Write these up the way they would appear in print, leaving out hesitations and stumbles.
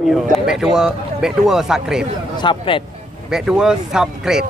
Beg dua subscribe. Subscribe. Beg dua subscribe.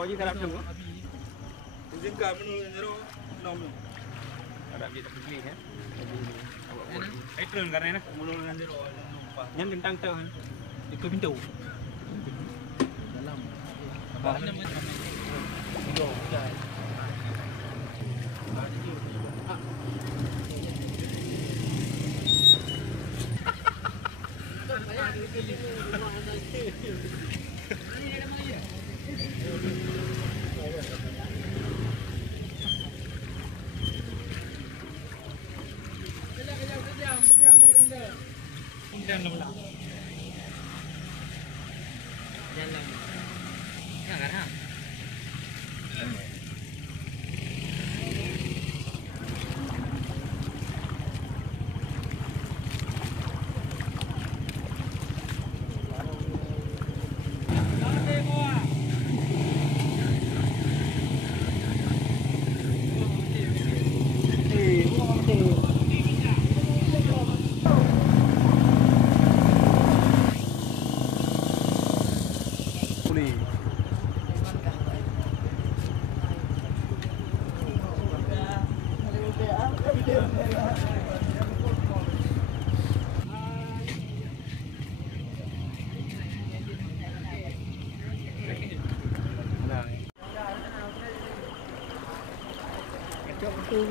Kau je tak nak Ujung kau menurut zero nom. Ada dia tak pilih kan. Pattern kan ni mula dengan zero nampak. Yang bintang tahu kan. Itu pintu. Dalam. Apa nama? Pintu. Jangan lah. Jangan. Jangan ha. Agak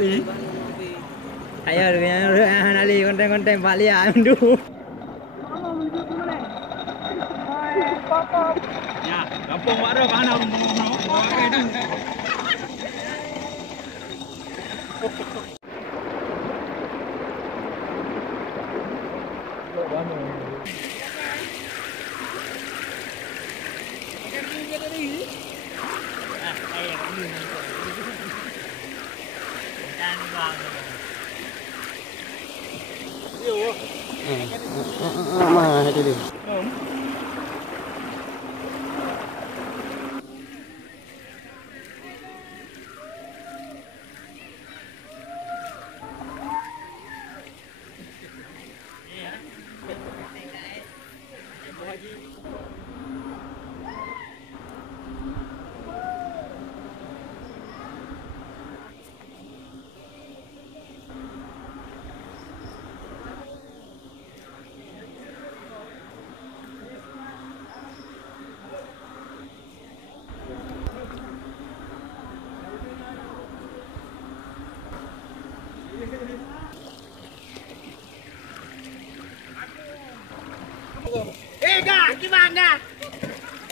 ni. Ayo dengan Ali konten-konten Pak Lia dulu. Ya, kampung mak dah mana rumah. Okey dah. Mah dulu.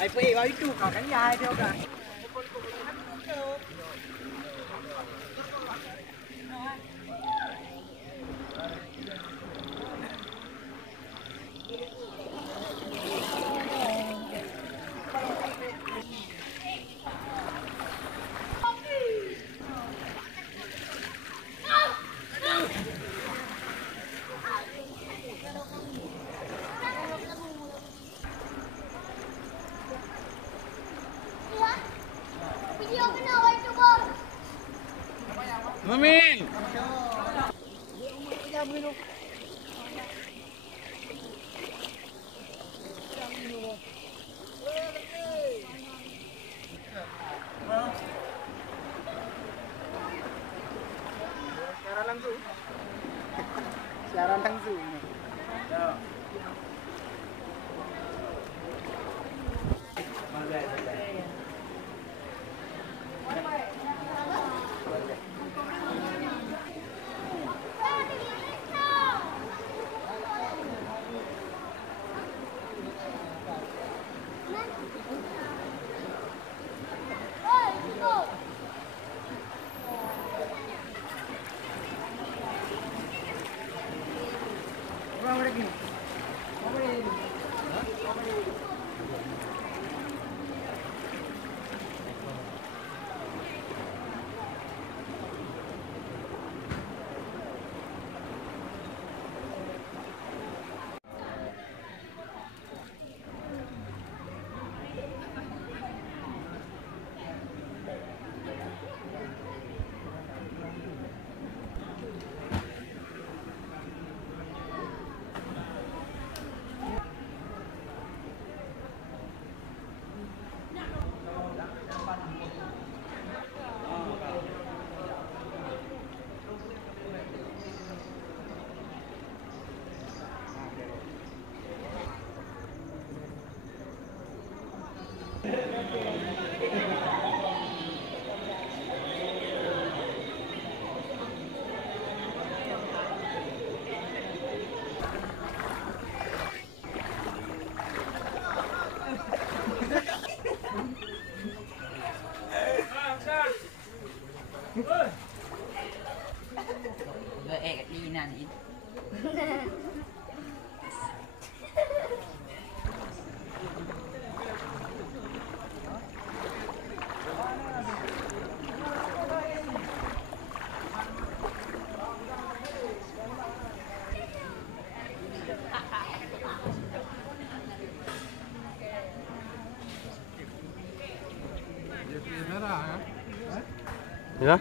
Ai pergi kau itu kau kan ya dia kan. Mami. Siaran langsung. Ya.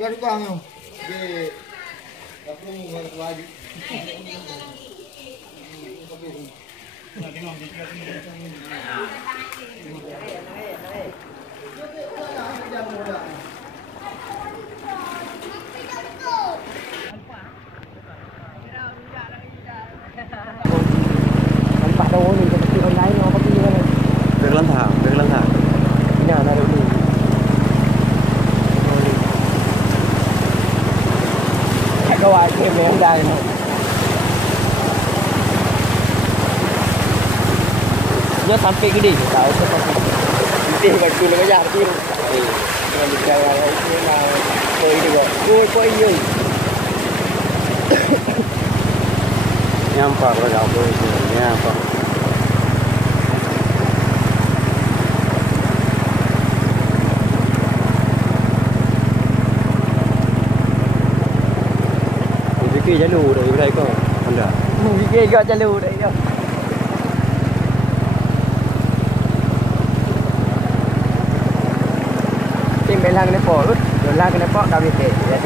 Keluar tukang tu. Dia apa ni orang tua adik. Nampak dah orang ni seperti orang lain orang pergi mana. Berkelan thang. Ini ada dulu. Kau ai kem yang dah ni. Dia sampai gede tahu sampai. Gede kat tu nak jalan tu. Dengan jalan itu nak koi juga. Koi ye. Nyampak lah kau itu. Nyampak. Fikir jalur dari belai kau. Anda. Fikir kat jalur dah dia. Tim belang ni pol, belang ni pol kami ke. Ya.